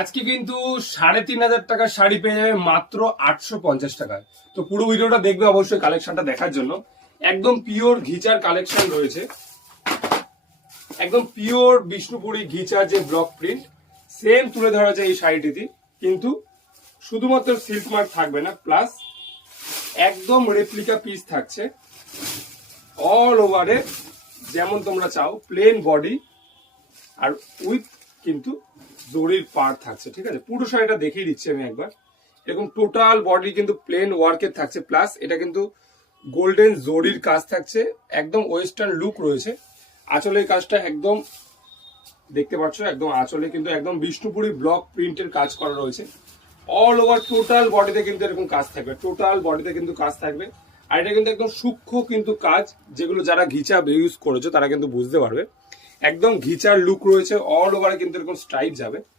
আজকে কিন্তু ৩,৫০০ টাকার শাড়ি পেয়ে যাবে মাত্র ৮৫০ টাকায়। তো পুরো ভিডিওটা দেখবে অবশ্যই কালেকশনটা দেখার জন্য। একদম পিওর ঘিচার কালেকশন রয়েছে, একদম পিওর বিষ্ণুপুরি ঘিচার যে ব্লক প্রিন্ট সেম তুলে ধরা যায় এই শাড়িটিতে। কিন্তু শুধুমাত্র সিল্ক মার্ক থাকবে না, প্লাস একদম রেপ্লিকা পিস থাকছে অল ওভারে, যেমন তোমরা চাও প্লেন বডি আর উইথ কিন্তু জরির পার থাকছে। ঠিক আছে, পুরো শাড়িটা দেখিয়ে দিচ্ছি আমি একবার। এরকম টোটাল বডি কিন্তু প্লেন ওয়ার্কের থাকছে, প্লাস এটা কিন্তু গোল্ডেন জরির কাজ থাকছে, একদম ওয়েস্টার্ন লুক রয়েছে। আঁচলের কাজটা একদম দেখতে পাচ্ছ, একদম আঁচলে কিন্তু একদম বিষ্ণুপুরি ব্লক প্রিন্টের কাজ করা রয়েছে। অল ওভার টোটাল বডিতে কিন্তু এরকম কাজ থাকবে, টোটাল বডিতে কিন্তু কাজ থাকবে। আর এটা কিন্তু একদম সূক্ষ্ম কিন্তু কাজ, যেগুলো যারা ঘিচা ইউজ করেছো তারা কিন্তু বুঝতে পারবে। একদম ঘিচার লুক রয়েছে, অল ওভারে কিন্তু এরকম স্ট্রাইপ যাবে।